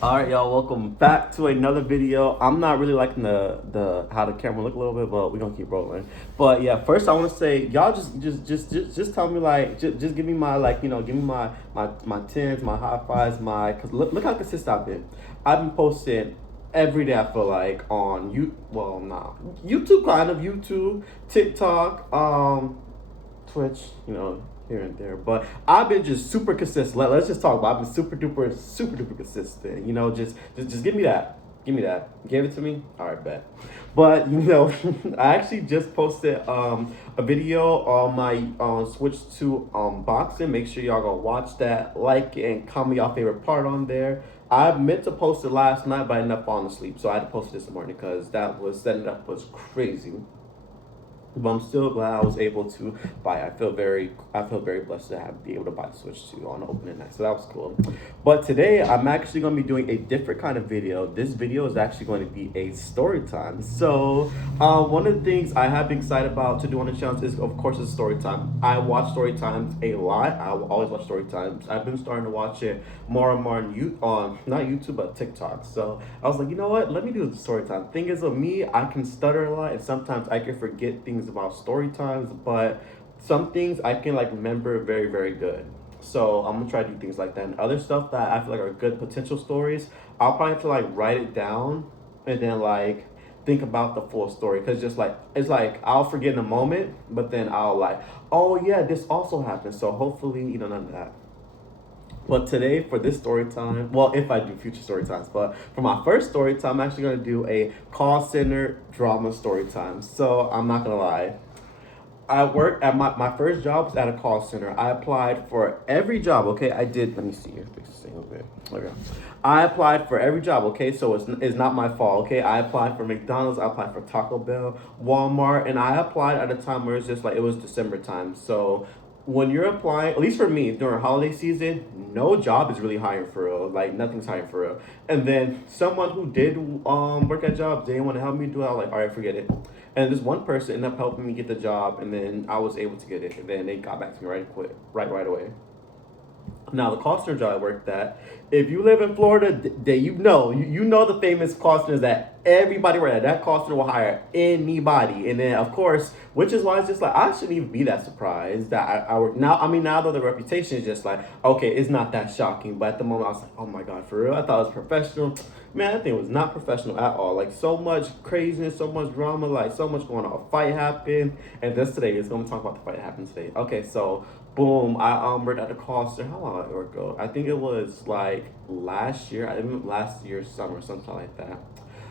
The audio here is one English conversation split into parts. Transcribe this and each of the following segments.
All right, y'all. Welcome back to another video. I'm not really liking the how the camera look a little bit, but we're gonna keep rolling. But yeah, first I want to say, y'all just tell me like just give me my give me my tens, my high fives, my cause look how consistent I've been. I've been posting every day. I feel like on YouTube, kind of YouTube, TikTok, Twitch, here and there. But I've been just super consistent. Let's just talk about. I've been super duper consistent. Just give me that. Give me that. Give it to me. All right, bet. But I actually just posted a video on my switch to boxing. Make sure y'all go watch that. Like it and comment y'all favorite part on there. I meant to post it last night, but I ended up falling asleep. So I had to post it this morning because that was setting it up was crazy, but I'm still glad I was able to buy. I feel very blessed to be able to buy the Switch 2 on opening night. So that was cool. But today I'm actually going to be doing a different kind of video. This video is actually going to be a story time. So one of the things I have been excited about to do on the channel is, of course, is story time. I watch story times a lot. I will always watch story times. I've been starting to watch it more and more on not YouTube but TikTok. So I was like, you know what? Let me do the story time. Thing is, with me, I can stutter a lot, and sometimes I can forget things about story times. But some things I can like remember very very good. So I'm gonna try to do things like that. And other stuff that I feel like are good potential stories, I'll probably have to like write it down and then like think about the full story, because just like it's like I'll forget in a moment, but then I'll like, oh yeah, this also happened. So hopefully none of that. But today, for this story time, well, if I do future story times, but for my first story time, I'm actually going to do a call center drama story time. So I'm not going to lie. I worked at my first job was at a call center. I applied for every job, okay? I did, let me see here, fix this thing a little bit. Okay. I applied for every job, okay? So it's not my fault, okay? I applied for McDonald's, I applied for Taco Bell, Walmart, and I applied at a time where it's just like, it was December time. So when you're applying, at least for me, during holiday season, no job is really hiring for real. Like nothing's hiring for real. And then someone who did work at jobs, they didn't want to help me do it. I was like, all right, forget it. And this one person ended up helping me get the job, and then I was able to get it. And then they got back to me right away. Now, the call center job I worked at, if you live in Florida, you know the famous call centers that everybody right at that call center will hire anybody. And then, of course, which is why it's just like, I shouldn't even be that surprised that I work. Now, I mean, now though the reputation is just like, okay, it's not that shocking. But at the moment, I was like, oh my God, for real? I thought it was professional. Man, that thing was not professional at all. Like, so much craziness, so much drama, like, so much going on. A fight happened. And this today is going to talk about the fight that happened today. Okay, so boom, I worked at the call center. How long ago? I think it was like last year. I think last year summer, something like that.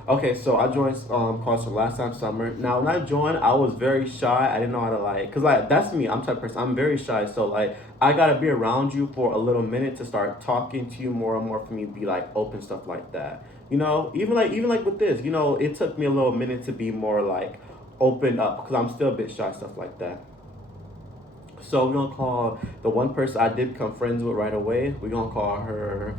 Okay, so I joined call center last time summer. Now when I joined, I was very shy. I didn't know how to like, cause like that's me. I'm the type of person. I'm very shy. So like I gotta be around you for a little minute to start talking to you more and more for me to be like open, stuff like that. Even like with this, it took me a little minute to be more like open up because I'm still a bit shy, stuff like that. So we're gonna call the one person I did become friends with right away. We're gonna call her.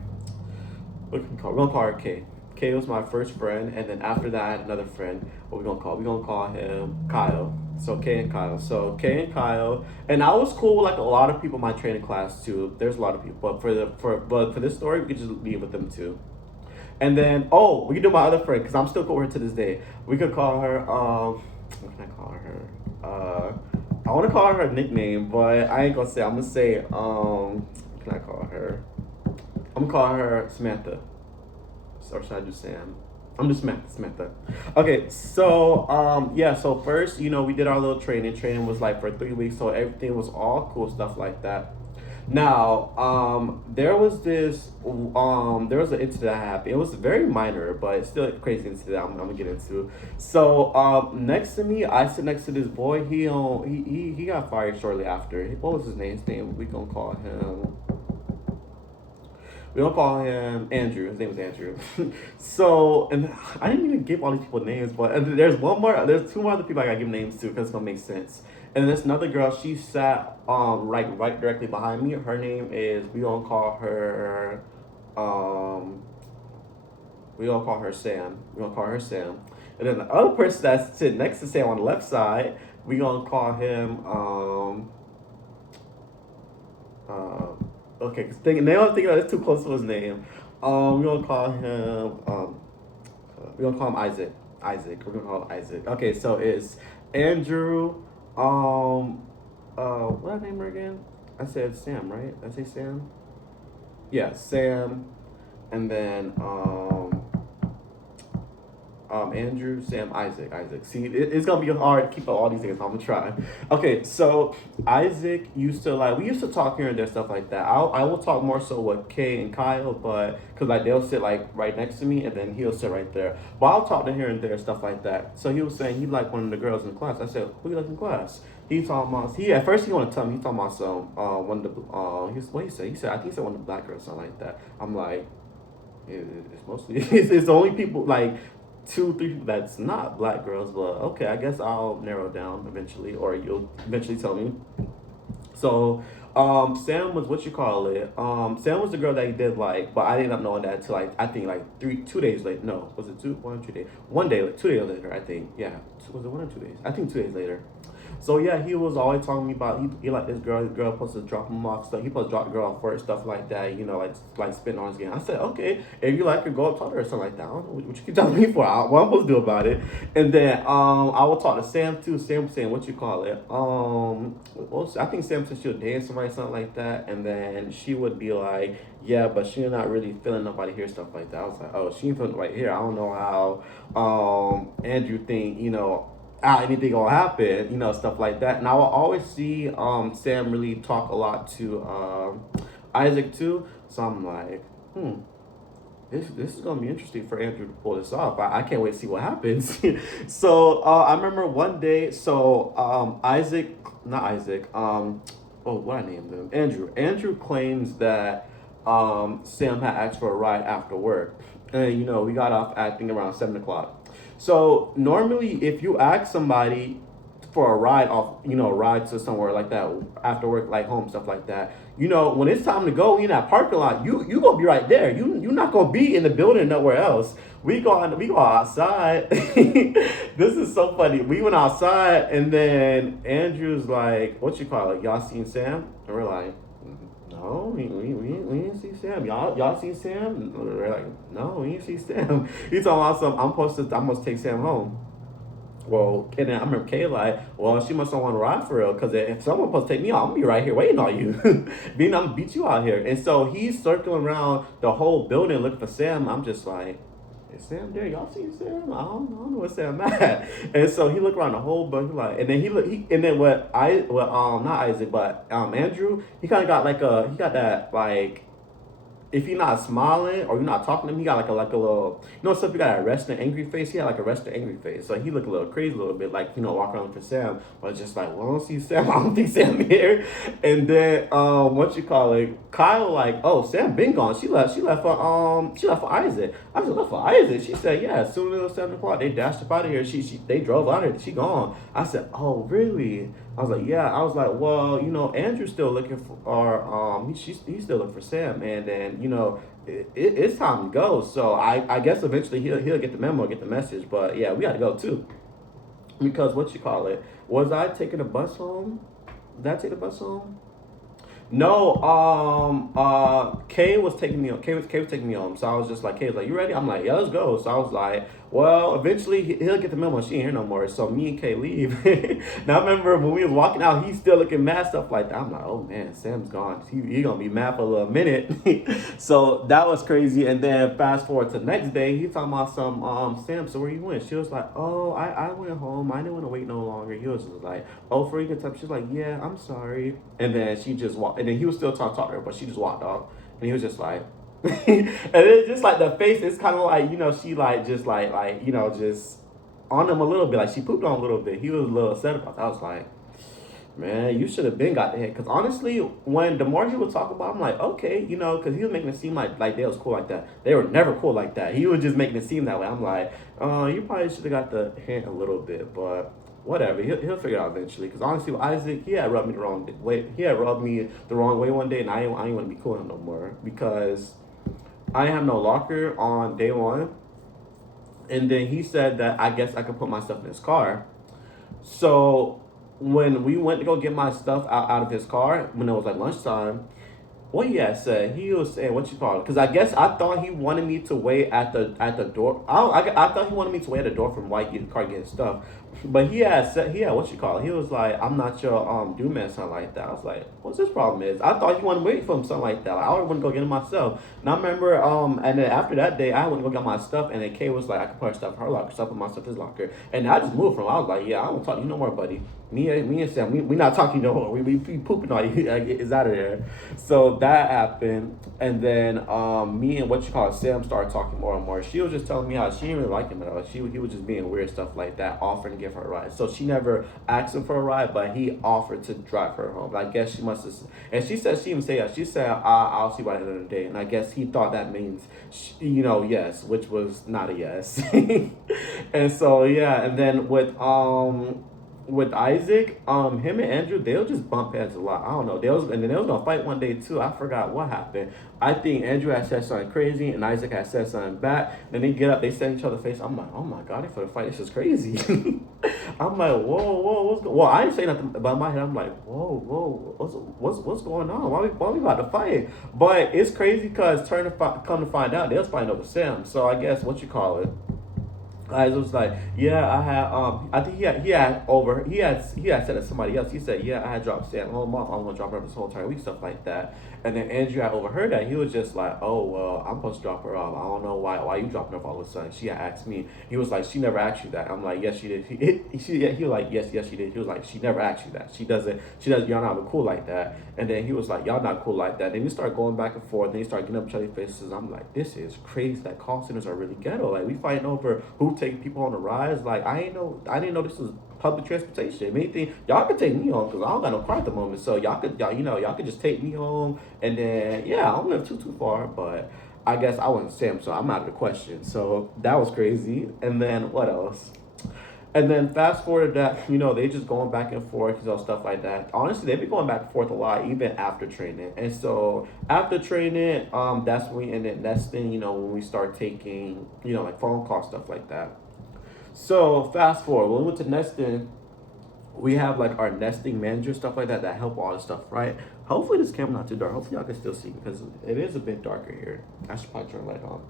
We're gonna call her Kay. Kay was my first friend, and then after that, I had another friend. What we gonna call? We gonna call him Kyle. So Kay and Kyle. So Kay and Kyle, and I was cool with like a lot of people in my training class too. There's a lot of people, but for this story, we could just leave with them too. And then we could do my other friend because I'm still cool with her to this day. We could call her. What can I call her? I want to call her a nickname, but I ain't gonna say. I'm gonna say. What can I call her? I'm gonna call her Samantha. Or should I do Sam? I'm just Samantha. Okay, so yeah. So first, we did our little training. Training was like for 3 weeks, so everything was all cool stuff like that. Now, there was an incident that happened. It was very minor, but it's still a crazy incident I'm gonna get into. So, next to me, I sit next to this boy. He got fired shortly after. What was his name? We don't call him Andrew. His name was Andrew. So, and I didn't even give all these people names, but there's two more other people I gotta give names to because it's gonna make sense. And there's another girl. She sat right directly behind me. Her name is um we gonna call her Sam. We're gonna call her Sam. And then the other person that's sitting next to Sam on the left side, we gonna call him uh okay, now I'm thinking about it's too close to his name. We're gonna call him. We're gonna call him Isaac. Isaac. We're gonna call him Isaac. Okay, so it's Andrew. Um. What name again? I said Sam, right? I say Sam. Yeah, Sam. And then Andrew, Sam, Isaac, Isaac. See, it's gonna be hard to keep all these things. I'm gonna try. Okay, so Isaac used to like we used to talk here and there stuff like that. I will talk more so with Kay and Kyle, but because like they'll sit like right next to me and then he'll sit right there. But I'll talk to here and there stuff like that. So he was saying he liked one of the girls in class. I said, who you like in class? He talking about he at first he wanted to tell me he talking about some one of the he's what he said I think he said one of the black girls something like that. I'm like it's mostly it's the only people like two, three people that's not black girls, but okay, I guess I'll narrow it down eventually, or you'll eventually tell me. So, Sam was what you call it. Sam was the girl that he did like, but I ended up knowing that till like I think like 2 days later. No, was it 2 days? One day, like 2 days later, I think. Yeah, was it 1 or 2 days? I think 2 days later. So yeah, he was always talking to me about he like this girl. His girl supposed to drop him off stuff. He supposed to drop the girl off first, stuff like that. You know, like spitting on his game. I said, okay, if you like her, go up talk to her or something like that. I don't know what you keep telling me for. What I'm supposed to do about it. And then I will talk to Sam too. Sam saying what you call it. Well, I think Sam said she would dance somebody something like that, and then she would be like, yeah, but she's not really feeling nobody here stuff like that. I was like, oh, she ain't feeling right here. I don't know how Andrew think anything gonna happen, stuff like that. And I will always see Sam really talk a lot to Isaac too. So I'm like, this is gonna be interesting for Andrew to pull this off. I can't wait to see what happens. So I remember one day, so Isaac, not Isaac, what I named him? Andrew. Andrew claims that Sam had asked for a ride after work. And we got off acting around 7 o'clock. So normally, if you ask somebody for a ride off, a ride to somewhere like that after work, like home stuff like that, when it's time to go in that parking lot, you gonna be right there. You're not gonna be in the building nowhere else. We go outside. This is so funny. We went outside and then Andrew's like, what you call it? Y'all seen Sam? And we're like, no, we didn't see Sam. Y'all see Sam? We're like, no, we didn't see Sam. He's talking about some. I'm supposed to take Sam home. Well, and then I remember Kay like, well, she must not want to ride for real, because if someone's supposed to take me out, I'm gonna be right here waiting on you. I'm gonna beat you out here. And so he's circling around the whole building looking for Sam. I'm just like, is Sam there? Y'all see Sam? I don't know where Sam at. And so he looked around the whole bunch, like, and then and then not Isaac, but Andrew, he kind of got he got that like if you're not smiling or you're not talking to him, he got like a little, stuff you got a resting angry face. He had like a resting angry face, so he looked a little crazy, a little bit like walking around for Sam, but just like, well, I don't see Sam. I don't think Sam here. And then what you call it? Kyle like, oh, Sam been gone. She left. She left for Isaac. I said, left for Isaac. She said, yeah. As soon as it was 7 o'clock, they dashed up out of here. They drove out of here. She gone. I said, oh, really? I was like, yeah. I was like, well, Andrew's still looking for, or he's still looking for Sam, and then it's time to go. So I guess eventually he'll get the memo, get the message. But yeah, we got to go too, because what you call it? Was I taking a bus home? Did I take the bus home? No, Kay was taking me. Kay was taking me home. So I was just like, Kay was like, you ready? I'm like, yeah, let's go. So I was like, well, eventually he'll get the memo. She ain't here no more. So me and Kay leave. Now I remember when we was walking out, he's still looking mad stuff like that. I'm like, oh man, Sam's gone. He gonna be mad for a little minute. So that was crazy. And then fast forward to the next day, he talking about some Sam. So where you went? She was like, oh, I went home. I didn't want to wait no longer. He was just like, oh, for a good time. She's like, yeah, I'm sorry. And then she just walked. And then he was still talking to her, but she just walked off. And he was just like, and it's just like the face is kind of like, she like just just on him a little bit. Like she pooped on him a little bit. He was a little upset about that. I was like, man, you should have been got the head. Because honestly, when the more he would talk about, I'm like, okay, because he was making it seem like they was cool like that. They were never cool like that. He was just making it seem that way. I'm like, you probably should have got the hint a little bit, but whatever. He'll figure it out eventually. Because honestly, with Isaac, he had rubbed me the wrong way. He had rubbed me the wrong way one day, and I ain't want to be cool with him no more, because I didn't have no locker on day one. And then he said that I guess I could put my stuff in his car. So when we went to go get my stuff out of his car, when it was like lunchtime, what he had said, he was saying what you call it, because I guess I thought he wanted me to wait at the door. I thought he wanted me to wait at the door from white get car getting stuff, but he had said he had what you call it. He was like, I'm not your do man, something like that. I was like, what's his problem is? I thought he wanted to wait for him something like that. Like, I would want to go get him myself. And I remember and then after that day, I went to go get my stuff, and then Kay was like, I could put stuff in her locker, stuff in my stuff in his locker, and I just moved from. I was like, yeah, I don't talk to you no more, buddy. Me and Sam, we not talking no more. We pooping on you. Like, it's out of there. So that happened, and then me and what you call it, Sam started talking more and more. She was just telling me how she didn't really like him at all. He was just being weird stuff like that, offering to give her a ride. So she never asked him for a ride, but he offered to drive her home. I guess she must have, and she said she didn't say that. She said I'll see by the end of the day, and I guess he thought that means yes, which was not a yes. And so yeah, and then with Isaac, him and Andrew, they'll just bump heads a lot. I don't know. They was gonna fight one day too. I forgot what happened. I think Andrew had said something crazy and Isaac had said something back. Then they get up, they set each other face. I'm like, oh my god, they for the fight. This is crazy. I'm like, whoa, well, I didn't say nothing about my head. I'm like, whoa, what's going on? Why we about to fight? But it's crazy because come to find out, they was fighting over Sam. So I guess what you call it. I was like, yeah, I had I think he had said to somebody else. He said, yeah, I had dropped Sam home off. I'm gonna drop her this whole entire week, stuff like that. And then Andrew had overheard that. He was just like, oh well, I'm supposed to drop her off. I don't know why you dropping her off all of a sudden. She had asked me. He was like, she never asked you that. I'm like, yes she did. He was like, yes she did. He was like, she never asked you that. She doesn't. Y'all not cool like that. And then he was like, y'all not cool like that. Then we start going back and forth. Then he start getting up each other's faces. I'm like, this is crazy. That call centers are really ghetto. Like we fighting over who take people on the rides. Like I didn't know this was public transportation. If anything, y'all could take me home because I don't got no car at the moment. So y'all could just take me home. And then yeah, I don't live too far, but I guess I wasn't Sam, so I'm out of the question. So that was crazy. And then what else? And then fast forward that, they just going back and forth, stuff like that. Honestly, they've been going back and forth a lot, even after training. And so after training, that's when we ended nesting, when we start taking, like phone calls, stuff like that. So fast forward, when we went to nesting, we have like our nesting manager, stuff like that help all this stuff, right? Hopefully this camera not too dark. Hopefully y'all can still see because it is a bit darker here. I should probably turn the light on.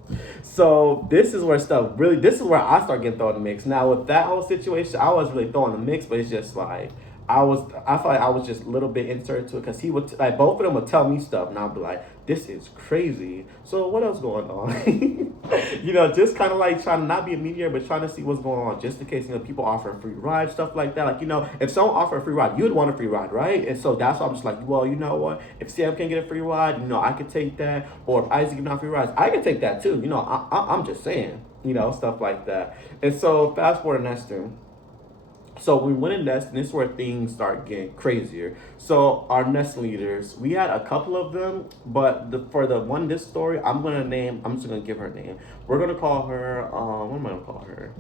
So this is where this is where I start getting thrown in the mix. Now with that whole situation, I was really throwing the mix, but it's just like I felt like I was just a little bit inserted to it because he would like both of them would tell me stuff and I'd be like, this is crazy. So what else going on? Just kind of like trying to not be a mediator, but trying to see what's going on, just in case people offering free rides, stuff like that. Like if someone offered a free ride, you'd want a free ride, right? And so that's why I'm just like, well, you know what? If Sam can get a free ride, I could take that. Or if Isaac can free rides, I can take that too. I'm just saying, stuff like that. And so fast forward to Nestor. So we went in nest, and this is where things start getting crazier. So our nest leaders, we had a couple of them, but for the one this story, I'm just gonna give her a name. We're gonna call her. What am I gonna call her?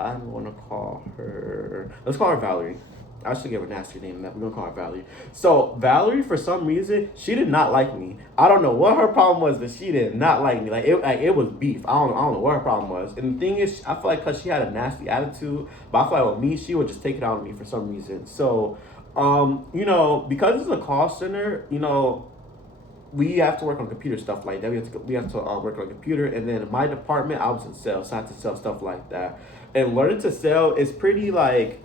I'm gonna call her. Let's call her Valerie. I should give her a nasty name. We're gonna call her Valerie. So Valerie, for some reason, she did not like me. I don't know what her problem was, but she did not like me. Like it was beef. I don't know what her problem was. And the thing is, I feel like because she had a nasty attitude, but I feel like with me, she would just take it out on me for some reason. So, because it's a call center, we have to work on computer stuff like that. We have to work on a computer. And then in my department, I was in sales, so I had to sell stuff like that. And learning to sell is pretty like.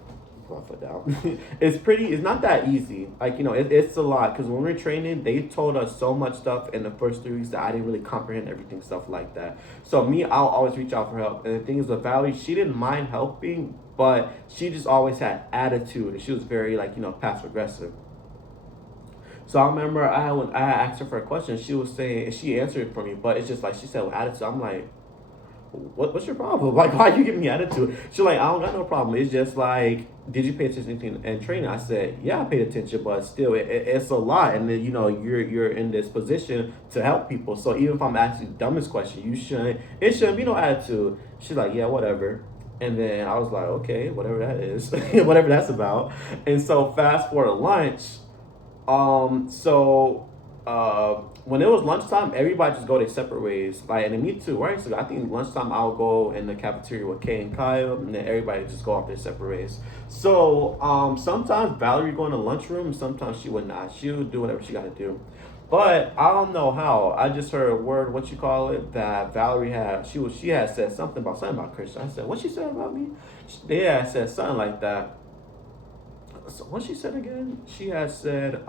Put my foot down. It's not that easy. Like, it's a lot. Because when we were training, they told us so much stuff in the first 3 weeks that I didn't really comprehend everything, stuff like that. So me, I'll always reach out for help. And the thing is with Valerie, she didn't mind helping, but she just always had attitude. And she was very, like, passive aggressive. So I remember I asked her for a question. She was saying, and she answered for me, but it's just like she said with attitude. I'm like, what's your problem? Like, why you giving me attitude? She's like, I don't got no problem. It's just like, did you pay attention in training? I said, yeah, I paid attention, but still, it's a lot. And then, you're in this position to help people. So even if I'm asking the dumbest question, it shouldn't be no attitude. She's like, yeah, whatever. And then I was like, okay, whatever that is, whatever that's about. And so fast forward to lunch. So when it was lunchtime, everybody just go their separate ways. Like, and me too, right? So I think lunchtime I'll go in the cafeteria with Kay and Kyle, and then everybody just go off their separate ways. So sometimes Valerie go in the lunchroom, and sometimes she would not. She would do whatever she got to do. But I don't know how. I just heard a word, what you call it, that Valerie had. She had said something about Christian. I said, what she said about me? They had said something like that. So what she said again? She had said, she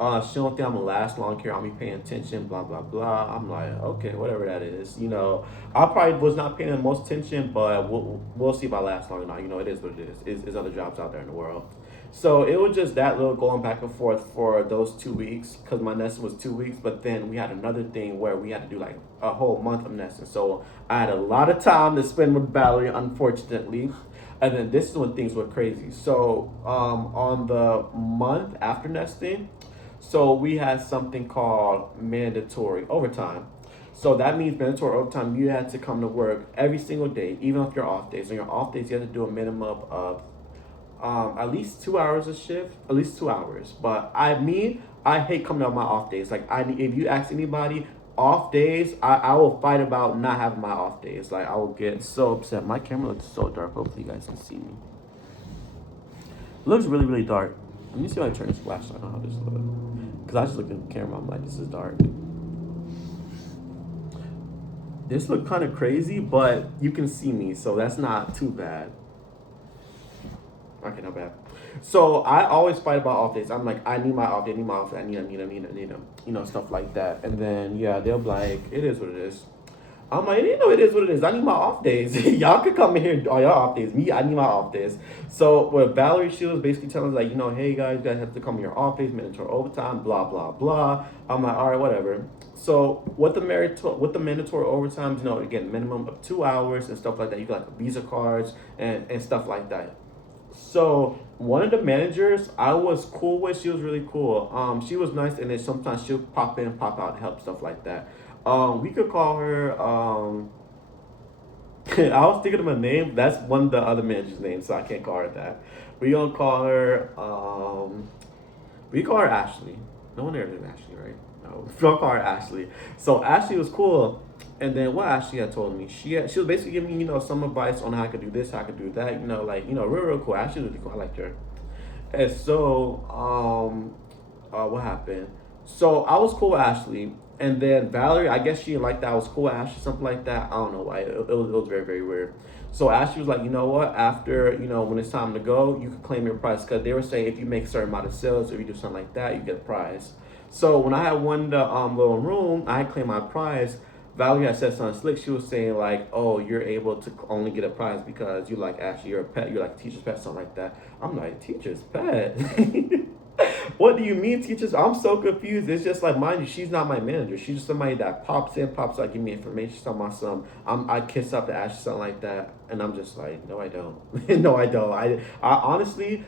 don't think I'm gonna last long here. I'll be paying attention, blah blah blah. I'm like, okay, whatever that is. I probably was not paying the most attention, but we'll see if I last long or not. It is what it is. Is other jobs out there in the world. So it was just that little going back and forth for those 2 weeks because my nesting was 2 weeks. But then we had another thing where we had to do like a whole month of nesting. So I had a lot of time to spend with Valerie, unfortunately. And then this is when things were crazy. So on the month after nesting, so we had something called mandatory overtime. So that means mandatory overtime. You had to come to work every single day, even if you're off days. On your off days, you have to do a minimum of at least 2 hours a shift, at least 2 hours. But I hate coming on my off days. Like if you ask anybody off days, I will fight about not having my off days. Like I will get so upset. My camera looks so dark. Hopefully you guys can see me. It looks really really dark. Let me see if I turn this flashlight on how this looks. Because I just looked at the camera, I'm like, this is dark. This looked kind of crazy, but you can see me, so that's not too bad. Okay, not bad. So I always fight about off days. I'm like, I need my off day, I need my off day, I need them, stuff like that. And then, yeah, they'll be like, it is what it is. I'm like, it is what it is. I need my off days. Y'all could come in here on your off days. Me, I need my off days. So with Valerie, she was basically telling us like, hey guys, you guys have to come in your off days, mandatory overtime, blah blah blah. I'm like, all right, whatever. So with the mandatory overtime, again, minimum of 2 hours and stuff like that. You got like Visa cards and stuff like that. So one of the managers I was cool with, she was really cool. She was nice, and then sometimes she'll pop in, pop out, help stuff like that. We could call her. I was thinking of a name. That's one of the other manager's names, so I can't call her that. We gonna call her. We call her Ashley. No one ever named Ashley, right? No, we don't call her Ashley. So Ashley was cool. And then what Ashley had told me, she was basically giving me, some advice on how I could do this, how I could do that, real cool. Ashley was really cool. I liked her. And so, what happened? So I was cool with Ashley, and then Valerie, I guess she didn't like that I was cool with Ashley, something like that. I don't know why. It was very very weird. So Ashley was like, you know what? After when it's time to go, you can claim your prize because they were saying if you make a certain amount of sales, if you do something like that, you get a prize. So when I had won the little room, I had claimed my prize. Valerie had said something slick. She was saying like, "Oh, you're able to only get a prize because you like Ashley. You're a pet. You're like a teacher's pet, something like that." I'm like, "Teacher's pet? What do you mean, teachers?" I'm so confused. It's just like, mind you, she's not my manager. She's just somebody that pops in, pops out, give me information, something about some. I kiss up to Ashley, something like that, and I'm just like, no, I don't. No, I don't. I honestly,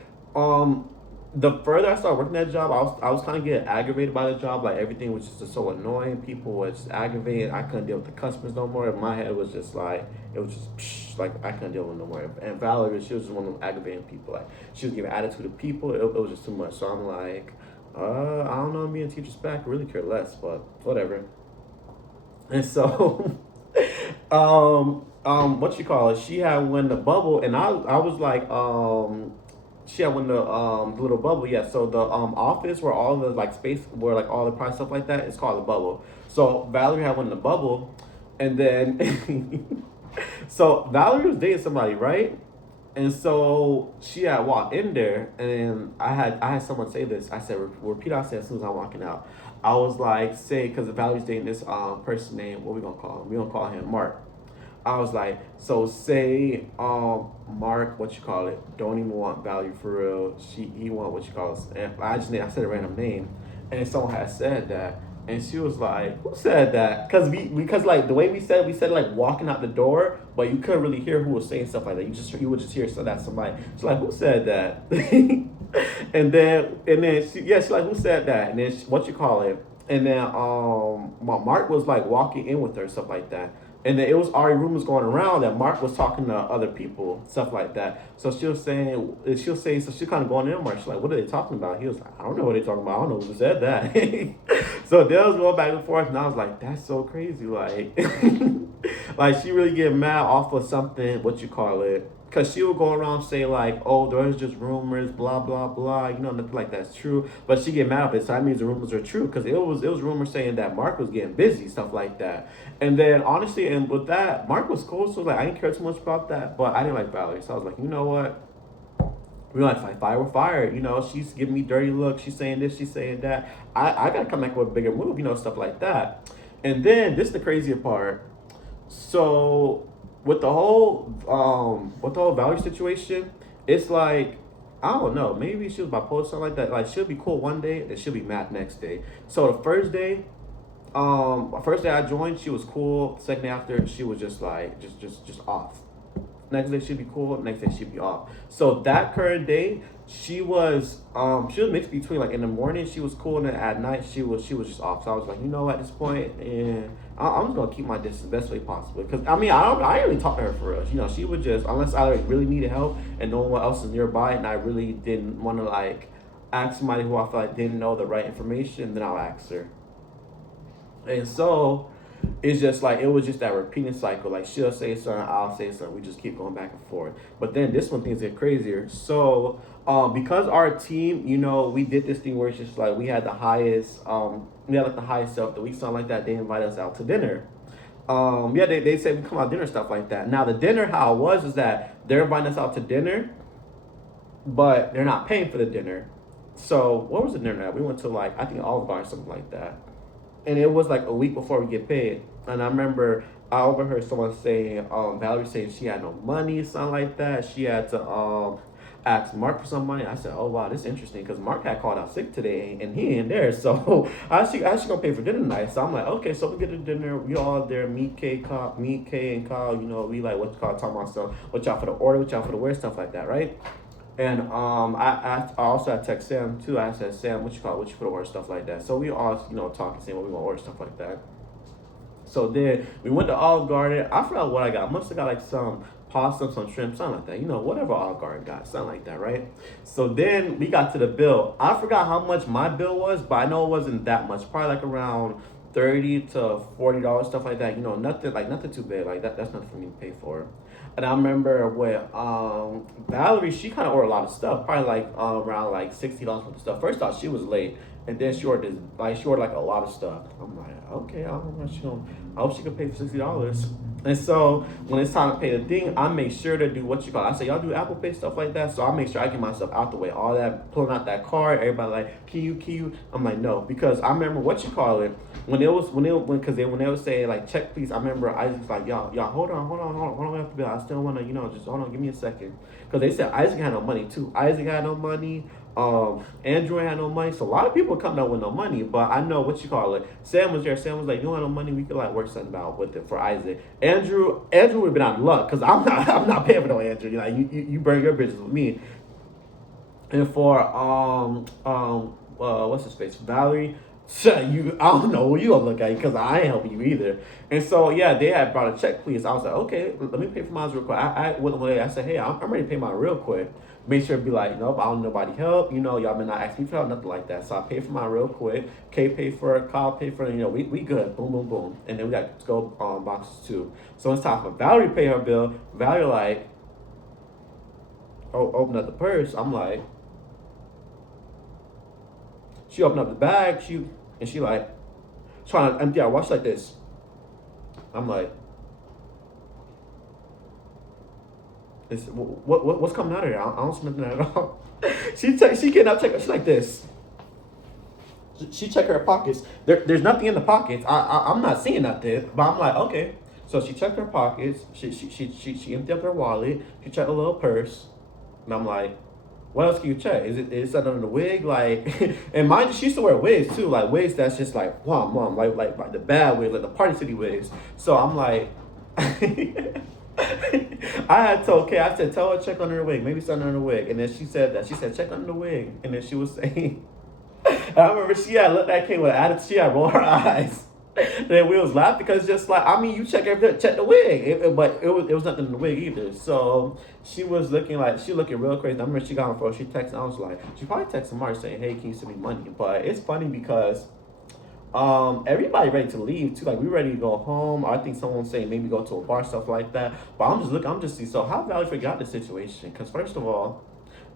the further I started working that job, I was kind of getting aggravated by the job. Like everything was just so annoying. People was just aggravated. I couldn't deal with the customers no more. In my head was just like it was just like I couldn't deal with no more. And Valerie, she was just one of them aggravating people. Like she was giving attitude to people. It was just too much. So I'm like, I don't know. Me and teachers back, I really care less, but whatever. And so, what you call it? She had won the bubble, and I was like, she had won the little bubble. Yeah. So the office where all the like space where like all the prize stuff like that is called the bubble. So Valerie had won the bubble, and then so Valerie was dating somebody, right? And so she had walked in there, and I had someone say this. I said, repeat. I said as soon as I'm walking out. I was like, say, because Valerie's dating this person named, what we gonna call him? We gonna call him Mark. I was like, so say Mark, what you call it, don't even want Valerie for real. He want what you call it. And I said a random name, and someone had said that, and she was like, who said that? Because like the way we said like walking out the door, but you couldn't really hear who was saying stuff like that. You would just hear so that somebody. She's like, who said that? and then she's like, who said that? And then what you call it? And then Mark was like walking in with her, stuff like that. And then it was already rumors going around that Mark was talking to other people, stuff like that. So so she kind of going in Mark. She's like, what are they talking about? He was like, I don't know what they're talking about. I don't know who said that. So they was going back and forth, and I was like, that's so crazy. Like, like she really get mad off of something, what you call it. Because she would go around say like, oh, there's just rumors, blah, blah, blah. You know, nothing like that's true. But she get mad at it. So that means the rumors are true. Because it was rumors saying that Mark was getting busy, stuff like that. And then honestly, and with that, Mark was cool. So like, I didn't care too much about that. But I didn't like Valerie. So I was like, you know what? We like fight fire with fire. You know, she's giving me dirty looks. She's saying this, she's saying that. I got to come back with a bigger move, you know, stuff like that. And then this is the crazier part. So with the whole Valerie situation, it's like I don't know, maybe she was bipolar or something like that. Like she'll be cool one day and she'll be mad next day. So the first day I joined, she was cool. Second day after, she was just like just off. Next day she'd be cool. Next day she'd be off. So that current day, she was mixed between like in the morning she was cool and then at night she was just off. So I was like, you know, at this point, and I'm just gonna keep my distance the best way possible. Because I mean, I didn't really talk to her for real. You know, she would just unless I like, really needed help and no one else is nearby, and I really didn't want to like ask somebody who I felt like didn't know the right information, then I'll ask her. And so it's just like it was just that repeating cycle. Like she'll say something, I'll say something. We just keep going back and forth. But then this one things get crazier. So because our team, you know, we did this thing where it's just like we had we had like the highest self the week, something like that. They invite us out to dinner. Yeah, they said we come out dinner, stuff like that. Now the dinner, how it was is that they're inviting us out to dinner, but they're not paying for the dinner. So what was the dinner at? We went to like I think Olive Garden or something like that, and it was like a week before we get paid. And I remember I overheard someone saying, Valerie saying she had no money, something like that. She had to ask Mark for some money. I said, oh wow, this is interesting because Mark had called out sick today and he ain't there. So I actually gonna pay for dinner tonight. So I'm like, okay, so we get to dinner. We all there. Me, Kay, and Kyle. You know, we like what you call talking about stuff. What y'all for the order? What y'all for the wear? Stuff like that, right? And I also had text Sam too. I said, Sam, what you put order, stuff like that. So we all, you know, talking, saying what we gonna order, stuff like that. So then we went to Olive Garden. I forgot what I got. I must have got like some pasta, some shrimp, something like that. You know, whatever Olive Garden got, something like that, right? So then we got to the bill. I forgot how much my bill was, but I know it wasn't that much. Probably like around $30 to $40, stuff like that. You know, nothing too big. Like that's nothing for me to pay for. And I remember with Valerie, she kind of ordered a lot of stuff, probably like around like $60 worth of stuff. First off, she was late, and then she ordered like a lot of stuff. I'm like, okay, I don't know what she gonna. I hope she can pay for $60. And so when it's time to pay the thing, I make sure to do what you call. I say y'all do Apple Pay stuff like that, so I make sure I get myself out the way. All that pulling out that card, everybody like, can you? I'm like, no, because I remember what you call it when they was saying like check please. I remember I was like y'all hold on after bill. I still wanna just hold on, give me a second, because they said Isaac had no money too. Isaac had no money. Andrew had no money, so a lot of people come out with no money. But I know what you call it. Sam was there. Sam was like, "You don't have no money. We could like work something out with it for Isaac." Andrew would have been out of luck because I'm not paying for no Andrew. Like you burn your bridges with me. And for what's his face, Valerie. So I don't know who you gonna look at because I ain't helping you either. And so yeah, they had brought a check, please. I was like, okay, let me pay for mine real quick. I went away. I said, hey, I'm ready to pay mine real quick. Make sure to be like, nope, I don't need nobody help. You know, y'all may not ask me for help, nothing like that. So I paid for mine real quick. Kay paid for it. Kyle paid for it. You know, we good. Boom, boom, boom. And then we got to go boxes too. So it's time for Valerie to pay her bill. Valerie like, oh, open up the purse. I'm like, she opened up the bag. She like trying to empty out. Watch like this. I'm like, what's coming out of there? I don't see nothing at all. She getting up, check. She's like this. She check her pockets. There's nothing in the pockets. I'm not seeing nothing. But I'm like, okay. So she checked her pockets. She emptied up her wallet. She checked a little purse. And I'm like, what else can you check? Is it something under the wig? Like, and mind you, she used to wear wigs too, like wigs that's just like, mom, like the bad wigs, like the Party City wigs. So I'm like, I had told Kay, I said, tell her check under the wig, maybe something under the wig. And then she said that. She said, check under the wig. And then she was saying, I remember she had looked at Kay with attitude, she had rolled her eyes. And then we was laughing because just like I mean, you check the wig, but it was nothing in the wig either. So she was looking like she looking real crazy. I remember she got on phone. She texted. I was like, she probably texted Mark saying, "Hey, can you send me money?" But it's funny because everybody ready to leave too. Like we ready to go home. I think someone saying maybe go to a bar, stuff like that. But I'm just looking. I'm just see. So how Valerie forgot the situation? Because first of all,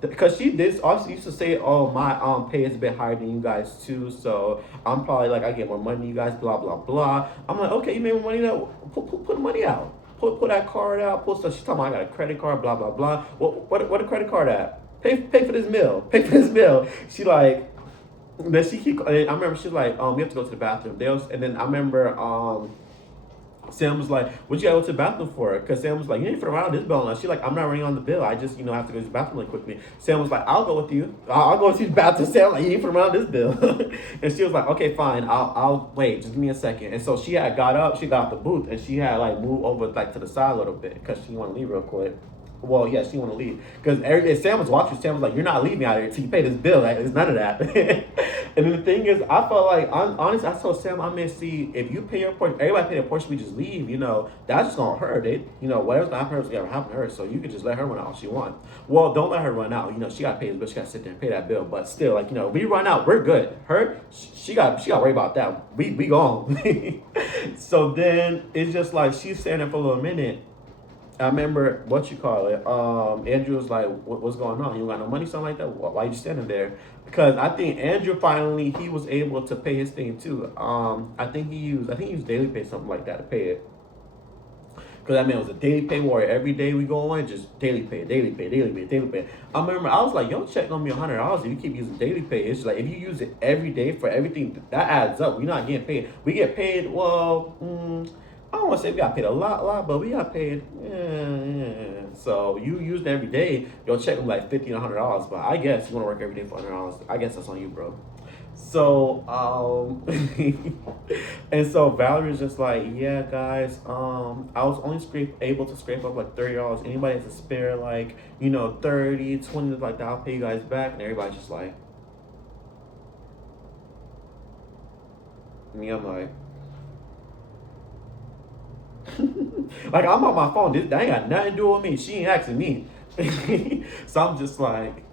because she did also used to say, "Oh, my pay is a bit higher than you guys too, so I'm probably like I get more money than you guys." Blah blah blah. I'm like, okay, you made more money now. Put money out. Put that card out. Put stuff. She's talking about I got a credit card. Blah blah blah. What a credit card at? Pay for this meal. Pay for this meal. She like. Then she keep. I remember she's like, we have to go to the bathroom. And then I remember, Sam was like, "What you gotta go to the bathroom for?" Because Sam was like, "You ain't for around this bill." And she's like, "I'm not running on the bill. I just, have to go to the bathroom really quickly." Sam was like, "I'll go with you. I'll go to the bathroom." Sam like, "You ain't for around this bill." And she was like, "Okay, fine. I'll wait. Just give me a second." And so she had got up. She got out the booth and she had like moved over like to the side a little bit because she want to leave real quick. Well, yeah, she want to leave because Sam was watching. Sam was like, "You're not leaving out here until you pay this bill. Like, it's none of that." And then the thing is, I felt like, honestly, I told Sam, I mean, see, if you pay your portion, everybody pay their portion, we just leave. That's just gonna hurt. Whatever's gonna happen to her is gonna happen to her. So you could just let her run out all she wants. Well, don't let her run out. She gotta pay this bill. She gotta sit there and pay that bill. But still, like, we run out, we're good. Her, she got to worry about that. We gone. So then it's just like she's standing there for a little minute. I remember what you call it. Andrew was like, "What's going on? You don't got no money, something like that. Why you standing there?" Because I think Andrew finally he was able to pay his thing too. I think he used daily pay, something like that, to pay it. Because that man was a daily pay warrior. Every day we go on, just daily pay, daily pay, daily pay, daily pay. I remember I was like, "Your check gonna be $100 if you keep using daily pay." It's like if you use it every day for everything, that adds up. We're not getting paid. We get paid. Well, I don't want to say we got paid a lot, but we got paid. Yeah. So you use it every day, your check will be like $50 to $100. But I guess you want to work every day for $100. I guess that's on you, bro. So and so Valerie's just like, "Yeah, guys, I was only able to scrape up like $30. Anybody has a spare like 30, 20 like that, I'll pay you guys back." And everybody's just like, me, I'm like, like I'm on my phone. That ain't got nothing to do with me. She ain't asking me. So I'm just like,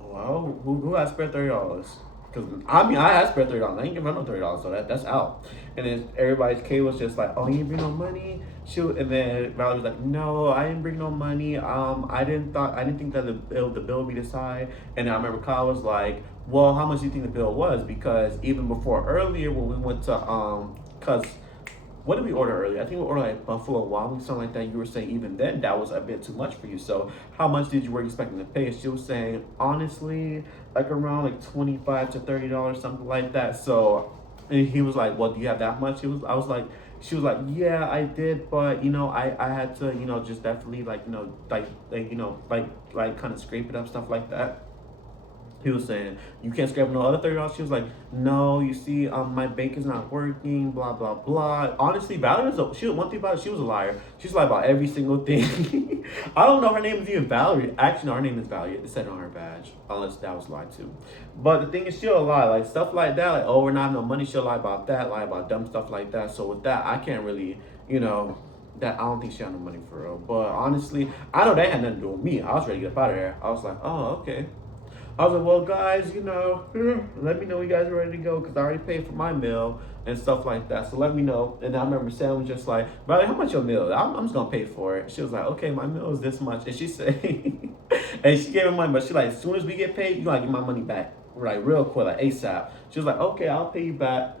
well, who has spare $30? Because I mean, I had spare $30. I ain't giving her no $30, so that's out. And then everybody's Kay was just like, "Oh, you didn't bring no money." And then Valerie was like, "No, I didn't bring no money. I didn't think that the bill would be this high." And then I remember Kyle was like, "Well, how much do you think the bill was?" Because even before earlier when we went to cause what did we order earlier? I think we ordered like buffalo wild something like that. You were saying even then that was a bit too much for you. So how much were you expecting to pay? She was saying honestly, like around like $25 to $30, something like that. So and he was like, "Well, do you have that much?" She was like, "Yeah, I did, but I had to, just definitely like, like kind of scrape it up, stuff like that." He was saying, "You can't scrape no other $30." She was like, "No, you see, my bank is not working, blah blah blah." Honestly, Valerie one thing about it, she was a liar. She's lied about every single thing. I don't know her name is even Valerie. Actually, no, her name is Valerie. It said on her badge, unless that was lied too. But the thing is, she'll lie like stuff like that, like, "Oh, we're not no money." She'll lie about that, lie about dumb stuff like that. So with that, I can't really, that I don't think she had no money for real. But honestly, I know that had nothing to do with me. I was ready to get up out of there. I was like, "Oh, okay." I was like, "Well, guys, let me know when you guys are ready to go because I already paid for my meal and stuff like that. So let me know." And I remember Sam was just like, "Brother, how much your meal? I'm just gonna pay for it." She was like, "Okay, my meal is this much," and she said, and she gave me money, but she like, "As soon as we get paid, you gotta get my money back, like real quick, like ASAP." She was like, "Okay, I'll pay you back."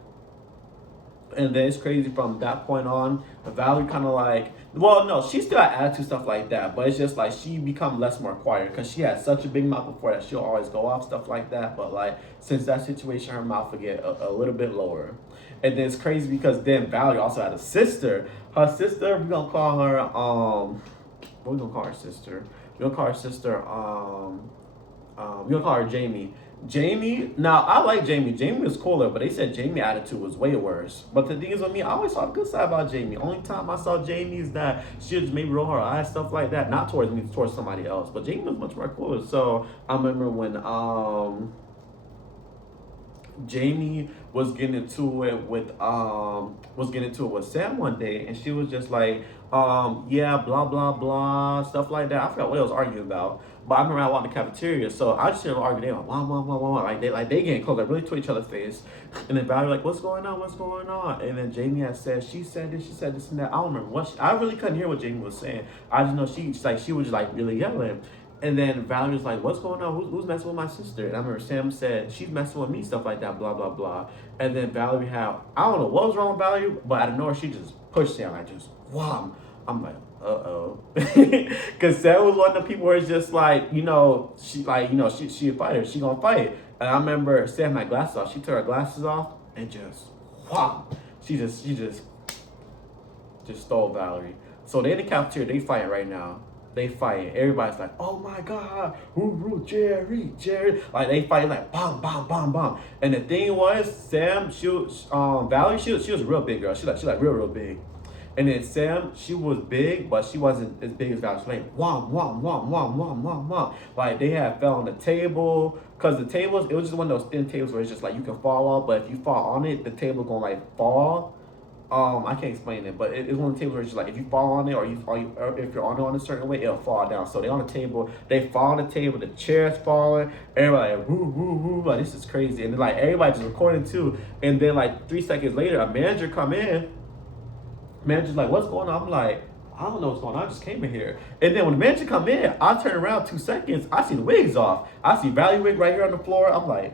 And then it's crazy from that point on. Valerie kind of like, well, no, she still had attitude stuff like that, but it's just like she become less more quiet because she had such a big mouth before that she'll always go off stuff like that. But like since that situation, her mouth would get a little bit lower. And then it's crazy because then Valerie also had a sister. Her sister, we're gonna call her what we gonna call her sister? We're gonna call her sister we're gonna call her Jamie. Jamie, now I like Jamie. Jamie was cooler, but they said Jamie attitude was way worse. But the thing is with me, I always saw a good side about Jamie. Only time I saw Jamie is that she would just maybe roll her eyes, stuff like that. Not towards me, towards somebody else. But Jamie was much more cooler. So I remember when Jamie was getting into it with Sam one day, and she was just like, yeah, blah blah blah, stuff like that. I forgot what I was arguing about, but I remember I walked in the cafeteria, so I just hear them arguing. They were like, wah wah wah wah wah, like they getting close, like really to each other's face. And then Valerie like, what's going on? What's going on? And then Jamie had said, she said this and that. I don't remember what I really couldn't hear what Jamie was saying. I just know she was just like really yelling. And then Valerie was like, what's going on? Who's messing with my sister? And I remember Sam said, she's messing with me, stuff like that, blah, blah, blah. And then Valerie had, I don't know what was wrong with Valerie, but out of nowhere, she just pushed Sam. I just, wham. I'm like, uh-oh. Because Sam was one of the people where it's just like, she a fighter. She gonna fight. And I remember Sam had glasses off. She took her glasses off and just, wham. She just stole Valerie. So they in the cafeteria, they fighting right now. They fighting. Everybody's like, oh my God, Jerry. Like they fighting like bam, bam, bam, bam. And the thing was, Sam, Valerie, she was a real big girl. She like real big. And then Sam, she was big, but she wasn't as big as Valerie. She like wham, wham, wham, wham, wham, wham, wham. Like they had fell on the table. Cause the tables, it was just one of those thin tables where it's just like you can fall off, but if you fall on it, the table gonna like fall. I can't explain it, but it's one of the tables where it's just like if you fall on it or if you're on it on a certain way, it'll fall down. So they on the table, they fall on the table, the chair's falling, everybody like woo woo woo, like this is crazy, and then like everybody just recording too, and then like 3 seconds later, a manager come in, manager's like, what's going on? I'm like, I don't know what's going on. I just came in here, and then when the manager come in, I turn around 2 seconds, I see the wigs off, I see Valley wig right here on the floor. I'm like,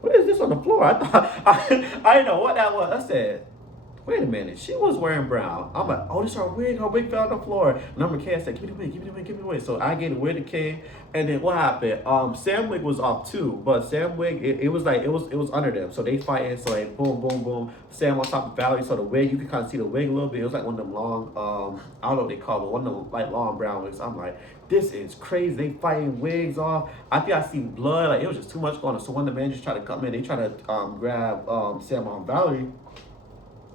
what is this on the floor? I thought I didn't know what that was. I said, wait a minute, she was wearing brown. I'm like, oh, this is her wig fell on the floor. Number K said, give me the wig. So I gave the wig to K, and then what happened? Sam wig was off too, but Sam wig, it was like, it was under them. So they fighting, so like boom, boom, boom. Sam on top of Valerie, so the wig, you can kind of see the wig a little bit. It was like one of them long, I don't know what they call it, one of them like long brown wigs. I'm like, this is crazy. They fighting wigs off. I think I seen blood. Like it was just too much going on. So when the managers tried to come in, they tried to grab Sam on Valerie.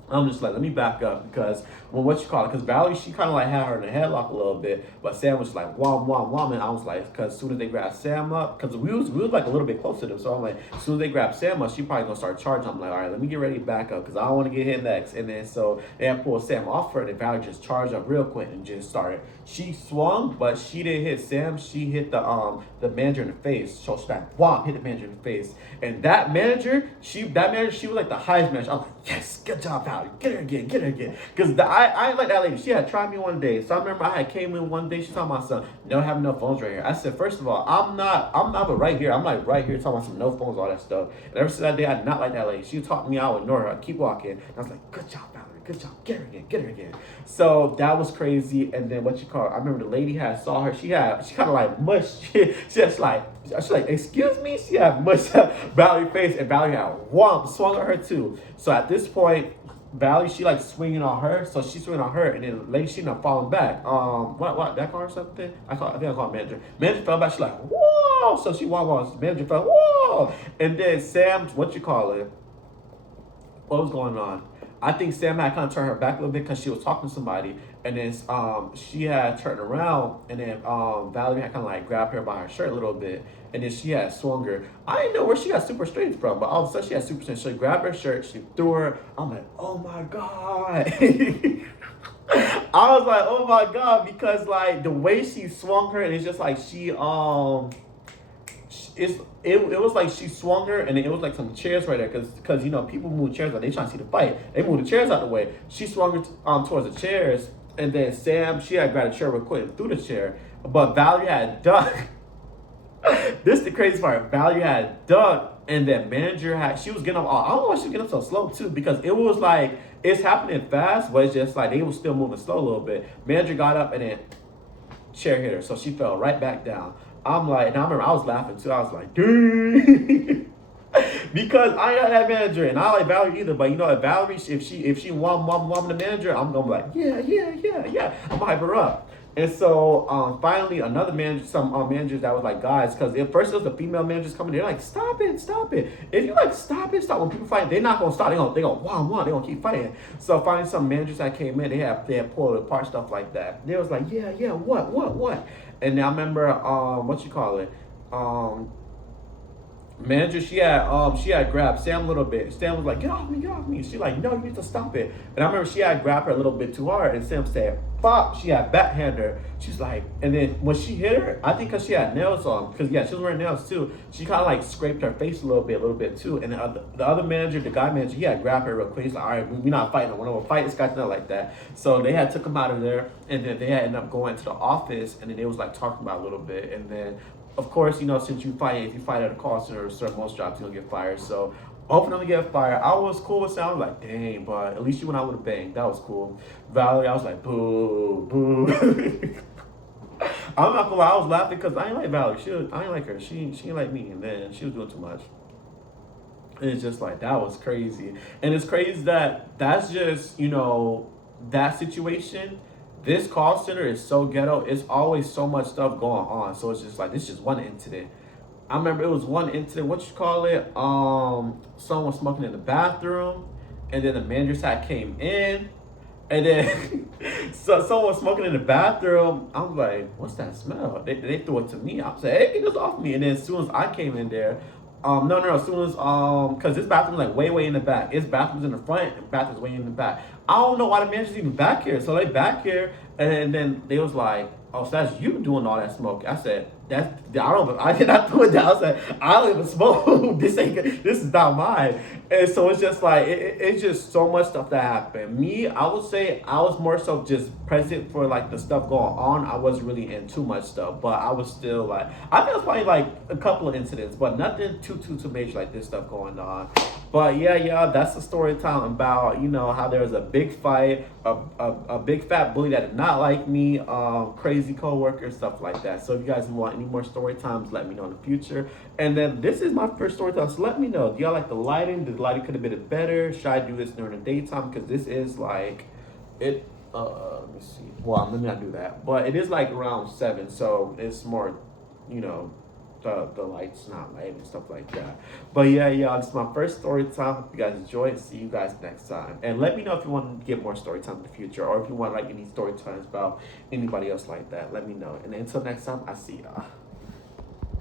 I'm just like, let me back up because because Valerie, she kind of like had her in a headlock a little bit, but Sam was like, wham, and I was like, because as soon as they grabbed Sam up, because we was like a little bit close to them, so I'm like, as soon as they grab Sam up, she probably gonna start charging. I'm like, all right, let me get ready to back up because I don't want to get hit next. And then so they had pulled Sam off her, and Valerie just charged up real quick and just started. She swung, but she didn't hit Sam. She hit the manager in the face. So she like, wham, hit the manager in the face. And that manager, she was like the highest manager. I'm like, yes, good job, Valerie. Get her again. Because I ain't like that lady. She had tried me one day. So I remember I had came in one day. She told my son, no have no phones right here. I said, first of all, I'm not but right here. I'm like right here talking about some no phones, all that stuff. And ever since that day, I did not like that lady. She taught me I would ignore her. I'd keep walking. And I was like, good job, Valerie. Good job. Get her again. So that was crazy. And then I remember the lady saw her. She kind of like mushed. She's like, excuse me? She had mushed Valerie's face, and Valerie had swung at her too. So at this point, Valerie, she like swinging on her. So she's swinging on her, and then the lady, she not falling back. What, that call her something? I think I called manager. Manager fell back. She like, whoa. So she walked. Manager fell, whoa. And then Sam, what was going on? I think Sam had kind of turned her back a little bit because she was talking to somebody, and then she had turned around, and then Valerie had kind of like grabbed her by her shirt a little bit, and then she had swung her. I didn't know where she got super strength from, but all of a sudden she had super strength. She grabbed her shirt, she threw her. I'm like, oh my God. I was like, oh my God, because like the way she swung her, and it's just like it was like she swung her, and it was like some chairs right there, because people move chairs, like they trying to see the fight. They moved the chairs out the way. She swung her towards the chairs, and then Sam, she had grabbed a chair real quick and threw the chair, but Valerie had ducked. This is the crazy part. Valerie had ducked, and then manager she was getting up. I don't know why she was getting up so slow too, because it was like it's happening fast, but it's just like they were still moving slow a little bit. Manager got up, and then chair hit her, so she fell right back down. I'm like, and I remember I was laughing too. I was like, dude. Because I ain't that manager, and I like Valerie either. But if Valerie, if she want the manager, I'm gonna be like, yeah. I'm gonna hype her up. And so finally, another manager, some managers that was like guys, because at first it was the female managers coming. They're like, stop it. If you like stop it. When people fight, they're not gonna stop. They gonna wow. They gonna keep fighting. So finally, some managers that came in, they had pulled apart stuff like that. They was like, yeah, what? And I remember Manager, she had grabbed Sam a little bit. Sam was like, "Get off me, get off me." She like, "No, you need to stop it." And I remember she had grabbed her a little bit too hard, and Sam said, "Pop!" She had backhand her. She's like, and then when she hit her, I think because she had nails on, because yeah, she was wearing nails too. She kind of like scraped her face a little bit too. And the other manager, the guy manager, he had grabbed her real quick. He's like, "All right, we're not fighting. We're not gonna fight this guy not like that." So they had took him out of there, and then they had ended up going to the office, and then they was like talking about a little bit, and then of course, since if you fight at a call center, most jobs you're gonna get fired. So hoping I'm gonna get fired. I was cool with Sam. I was like, dang, but at least you went out with a bang. That was cool. Valerie, I was like, boo, boo. I'm not gonna lie, I was laughing because I ain't like Valerie. I ain't like her. She ain't like me, and then she was doing too much. And it's just like that was crazy. And it's crazy that that's just, that situation. This call center is so ghetto. It's always so much stuff going on. So it's just like this is just one incident. I remember it was one incident, what you call it? Someone was smoking in the bathroom, and then the manager's hat came in, and then so someone was smoking in the bathroom. I was like, "What's that smell?" They threw it to me. I was like, "Hey, get this off me!" And then as soon as I came in there, no, no, no. As soon as because this bathroom's like way in the back. Its bathroom's in the front, and bathroom's way in the back. I don't know why the manager's even back here. So they back here, and then they was like, "Oh, so that's you doing all that smoke?" I said, I did not do it down. I said, "I don't even smoke. This is not mine." And so it's just like it's just so much stuff that happened. Me, I would say I was more so just present for like the stuff going on. I wasn't really in too much stuff, but I was still like I think it was probably like a couple of incidents, but nothing too major like this stuff going on. But yeah, that's the story time about how there was a big fight, a big fat bully that did not like me, crazy coworkers, stuff like that. So if you guys want any more story times, let me know in the future. And then this is my first story time, so let me know. Do y'all like the lighting? The lighting could have been better. Should I do this during the daytime? Because this is like it. Let me see. Well, let me not do that. But it is like around 7, so it's more, you know, the lights not light and stuff like that. But yeah, y'all, this is my first story time. Hope you guys enjoy it. See you guys next time. And let me know if you want to get more story time in the future, or if you want like any story times about anybody else like that. Let me know. And until next time, I see y'all.